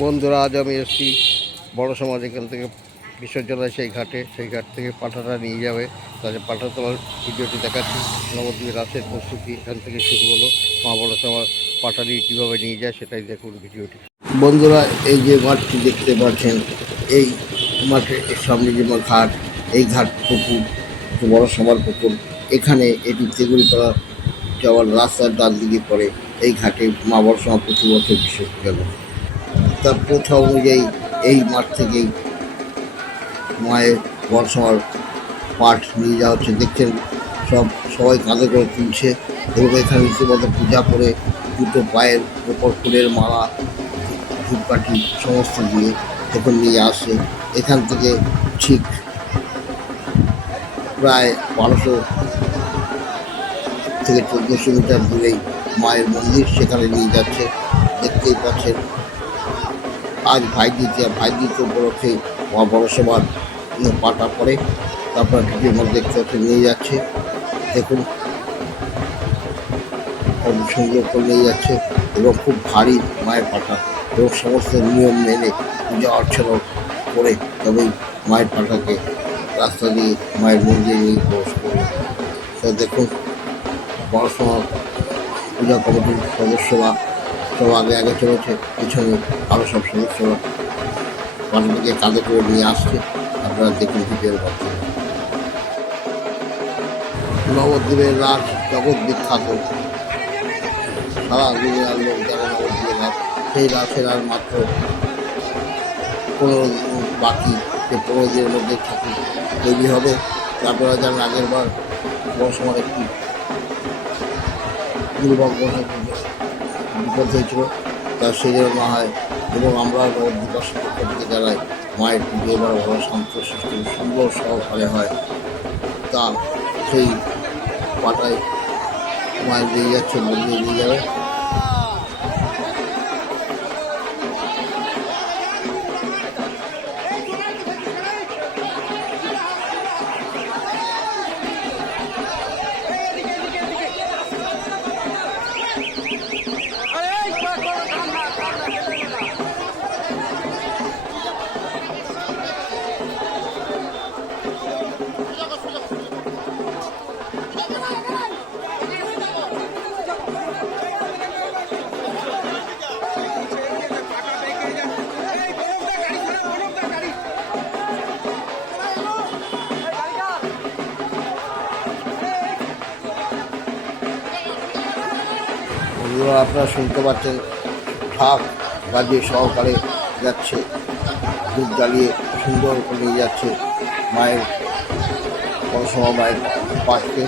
বন্ধুরা, আজ আমি এসেছি বড় সমাজ, এখান থেকে হয় সেই ঘাটে। সেই ঘাট থেকে পাঠাটা নিয়ে যাবে। তাদের পাঠা তোমার ভিডিওটি দেখাচ্ছি। নবদ্বীপের রাসের প্রস্তুতি এখান থেকে শুরু হলো। মা বড় সমাজ পাঠাটি কীভাবে নিয়ে যায় সেটাই দেখুন ভিডিওটি। বন্ধুরা, এই যে মাঠটি দেখতে পাচ্ছেন, এই মাঠের সামনে যে ঘাট, এই ঘাট পুকুর বড় সমার পুকুর, এখানে এটি তেগুড়িপাড়া যাওয়ার রাস্তার ডান দিকে পড়ে। এই ঘাটে মা বড় সমা প্রতি বছর বিসর্জন হয়। তার প্রথা অনুযায়ী এই মাঠ থেকেই মায়ের বর্ষমার পাঠ নিয়ে যাওয়া হচ্ছে। দেখছেন, সব সবাই কাঁধে করে তুলছে এবং এখানে রীতিমতো পূজা করে দুটো পায়ের ওপর ফুলের মালা, ধূপকাঠি সমস্ত দিয়ে এখন নিয়ে আসে এখান থেকে ঠিক প্রায় বারোশো থেকে চোদ্দোশো মিটার দূরেই মায়ের মন্দির সেখানে নিয়ে যাচ্ছে। দেখতেই পাচ্ছেন আজ ভাই দ্বিতীয় ভাই দ্বিতীয় উপলক্ষে বড় সবার পাটা পড়ে তারপর ভিডিওর মধ্যে দেখতে নিয়ে যাচ্ছে। দেখুন সুন্দর করে নিয়ে যাচ্ছে এবং খুব ভারী মায়ের পাটা এবং সমস্ত নিয়ম মেনে পূজা অর্চনা করে তবেই মায়ের পাটাকে রাস্তা দিয়ে মায়ের মন্দিরে নিয়ে প্রবেশ করবে। তো দেখুন সময় পূজা কমিটির সদস্যরা সব আগে আগে চলেছে পিছনে আরও সব সদস্যরা পাটাটিকে কাঁধে করে নিয়ে আসছে। আপনারা দেখুন ভিডিওর মাধ্যমে। নবদ্বীপের রাত জগৎ বিখ্যাত। সারা দুনিয়ার লোক যারা নবদ্বীপের রাত সেই রাতের আর মাত্র পনেরো বাকি সে পনেরো দিনের মধ্যে ঠাকুর তৈরি হবে। তারপরে জানেন আগের বার বর্ষমার একটি দুর্ভাগ্য বিপদ হয়েছিল তার সেই জন্য না হয়, এবং আমরা নবদ্বীপাসী পক্ষ থেকে জানাই মায়ের পুজো এবার ভালো শান্ত সৃষ্টি সুন্দর সহকারে হয়, তা সেই পাটায় মায়ের দিয়ে যাচ্ছে মন্দিরে দিয়ে যাবে। বন্ধুরা, আপনারা শুনতে পাচ্ছেন ঢাক বাজিয়ে সহকারে যাচ্ছে, দুধ জ্বালিয়ে সুন্দর করে যাচ্ছে মায়ের পরশমা মায়ের পাশকে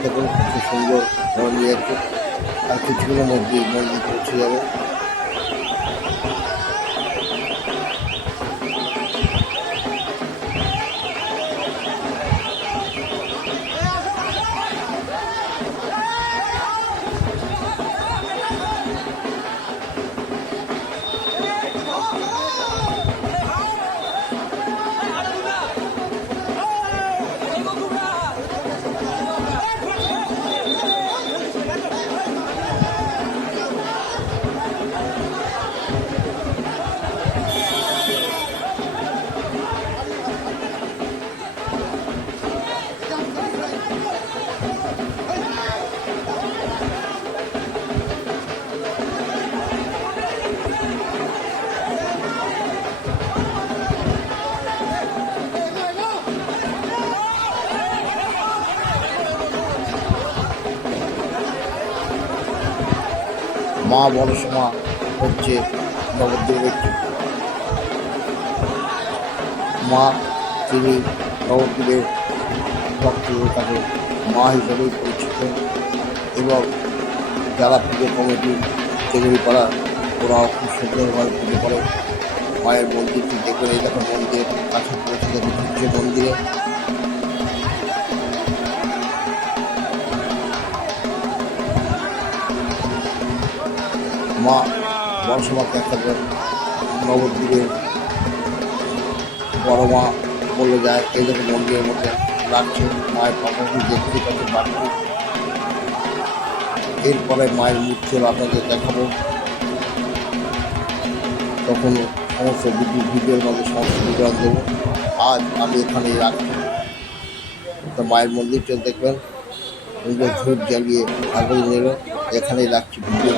দেখুন, খুব সুন্দর নিয়ে যাচ্ছে। আর কিছুক্ষণের মধ্যেই মন্দির পৌঁছে যাবে। মা বড়সমা হচ্ছে নবদ্বীপের মা তিনি নবদ্বীপের ভক্তদের কাছে মা হিসেবেই পরিচিত এবং যারা পুজো কমিটি তেগুড়িপাড়া ওরা খুব সুন্দরভাবে পুজো করে। মায়ের মন্দিরটি দেখে এই দেখো মন্দিরের কাছে পৌঁছে যাবে ঢুকছে মন্দিরে মা বর্ষমাকে একটা করে নবদ্বীপের বড় মা বলে যায়, এই দেখো মন্দিরের মধ্যে রাখছে মায়ের পাশাপাশি দেখতে পাচ্ছে বাড়িতে এরপরে মায়ের মূর্তি আপনাদের দেখাবো। তখন সমস্ত ভিডিও ভিডিওর মধ্যে সমস্ত বিবরণ দেবো। আজ আমি এখানে রাখছি। তো মায়ের মন্দিরটা দেখবেন। ধূপ জ্বালিয়ে আগুন নিল এখানেই রাখছি। ভিডিও